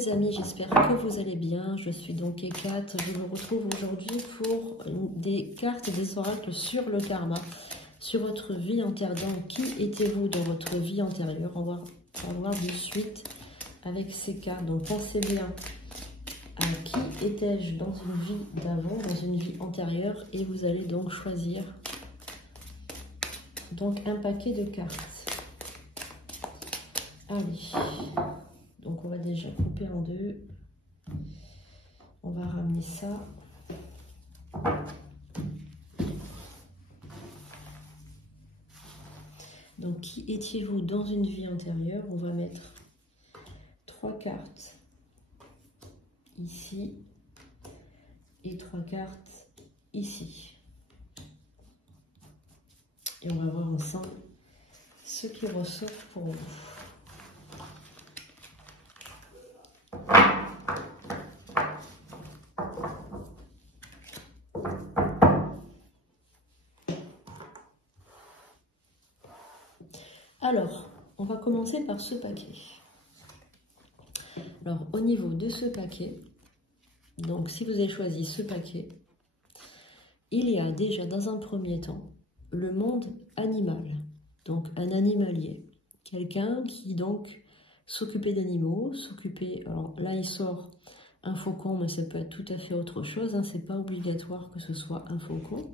les amis, j'espère que vous allez bien. Je suis donc Ekat. Je vous retrouve aujourd'hui pour des cartes et des oracles sur le karma, sur votre vie antérieure. Donc, qui étiez-vous dans votre vie antérieure? On va voir de suite avec ces cartes. Donc, pensez bien à qui étais-je dans une vie d'avant, dans une vie antérieure, et vous allez donc choisir donc un paquet de cartes. Allez. Donc, on va déjà couper en deux. On va ramener ça. Donc, qui étiez-vous dans une vie antérieure? On va mettre 3 cartes ici et 3 cartes ici. Et on va voir ensemble ce qui ressort pour vous. Alors, on va commencer par ce paquet. Alors, au niveau de ce paquet, donc si vous avez choisi ce paquet, il y a déjà dans un premier temps le monde animal, donc un animalier, quelqu'un qui donc s'occupait d'animaux, alors là il sort un faucon, mais ça peut être tout à fait autre chose, hein, c'est pas obligatoire que ce soit un faucon.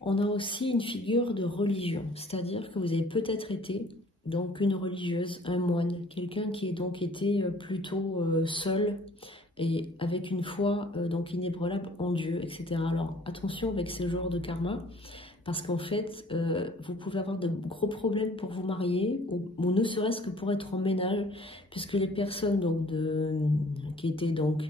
On a aussi une figure de religion, c'est-à-dire que vous avez peut-être été donc une religieuse, un moine, quelqu'un qui est donc été plutôt seul et avec une foi donc inébranlable en Dieu, etc. Alors attention avec ce genre de karma, parce qu'en fait vous pouvez avoir de gros problèmes pour vous marier ou ne serait-ce que pour être en ménage, puisque les personnes donc qui étaient donc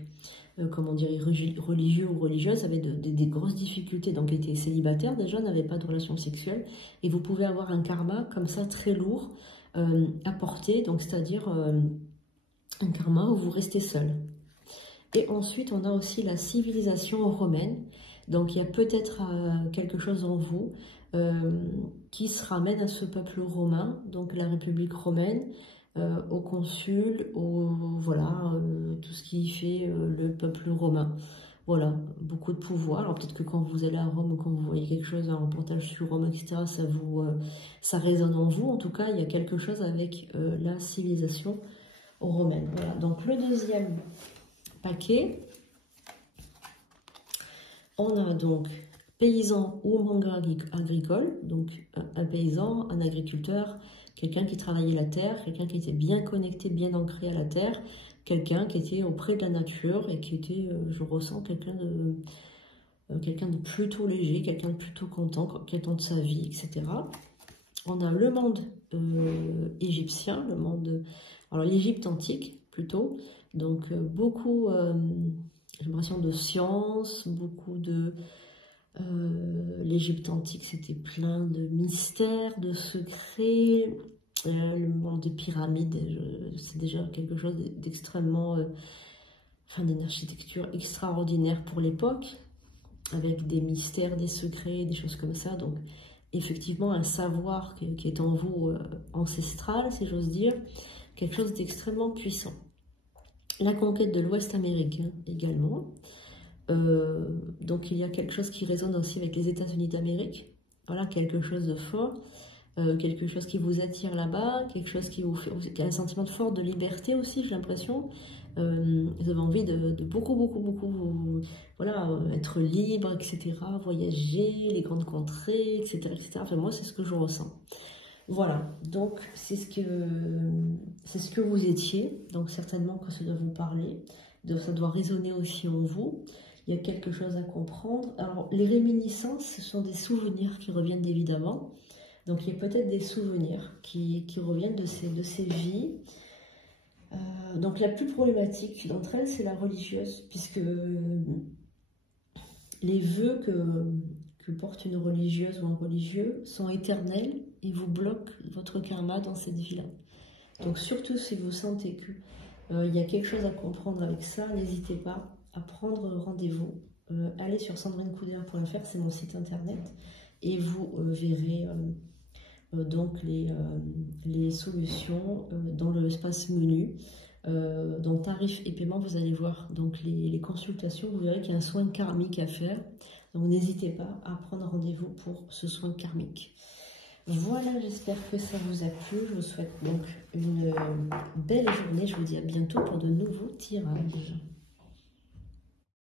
comment dire, religieux ou religieuses avaient des grosses difficultés, donc étaient célibataires déjà, n'avaient pas de relations sexuelles, et vous pouvez avoir un karma comme ça très lourd à porter, donc c'est-à-dire un karma où vous restez seul. Et ensuite on a aussi la civilisation romaine, donc il y a peut-être quelque chose en vous qui se ramène à ce peuple romain, donc la République romaine, au consul, voilà, tout ce qui fait le peuple romain. Voilà, beaucoup de pouvoir. Alors peut-être que quand vous allez à Rome ou quand vous voyez quelque chose, un reportage sur Rome, etc., ça résonne en vous. En tout cas, il y a quelque chose avec la civilisation romaine. Voilà, donc le deuxième paquet, on a donc paysan ou mangeur agricole, donc un paysan, un agriculteur, quelqu'un qui travaillait la terre, quelqu'un qui était bien connecté, bien ancré à la terre, quelqu'un qui était auprès de la nature et qui était, je ressens, quelqu'un de plutôt léger, quelqu'un de plutôt content de sa vie, etc. On a le monde égyptien, le monde, alors l'Égypte antique plutôt, donc beaucoup, j'ai l'impression de science, beaucoup de... l'Égypte antique, c'était plein de mystères, de secrets. Le monde des pyramides, c'est déjà quelque chose d'extrêmement... d'une architecture extraordinaire pour l'époque, avec des mystères, des secrets, des choses comme ça. Donc, effectivement, un savoir qui est en vous ancestral, si j'ose dire, quelque chose d'extrêmement puissant. La conquête de l'Ouest américain également. Donc il y a quelque chose qui résonne aussi avec les États-Unis d'Amérique, voilà, quelque chose de fort, quelque chose qui vous attire là-bas, quelque chose qui vous fait un sentiment de fort de liberté aussi, j'ai l'impression. Vous avez envie de beaucoup, voilà, être libre, etc., voyager, les grandes contrées, etc., etc. Enfin, moi, c'est ce que je ressens. Voilà, donc c'est ce que vous étiez, donc certainement que ça doit vous parler, ça doit résonner aussi en vous. Il y a quelque chose à comprendre. Alors, les réminiscences, ce sont des souvenirs qui reviennent évidemment. Donc, il y a peut-être des souvenirs qui reviennent de ces vies. Donc, la plus problématique d'entre elles, c'est la religieuse, puisque les vœux que porte une religieuse ou un religieux sont éternels et vous bloquent votre karma dans cette vie-là. Donc, surtout si vous sentez qu'il y a quelque chose à comprendre avec ça, n'hésitez pas à prendre rendez-vous. Allez sur sandrinecoudert.fr, c'est mon site internet, et vous verrez donc les solutions dans l'espace menu. Donc tarif et paiement, vous allez voir donc les consultations, vous verrez qu'il y a un soin karmique à faire. Donc n'hésitez pas à prendre rendez-vous pour ce soin karmique. Voilà, j'espère que ça vous a plu. Je vous souhaite donc une belle journée. Je vous dis à bientôt pour de nouveaux tirages.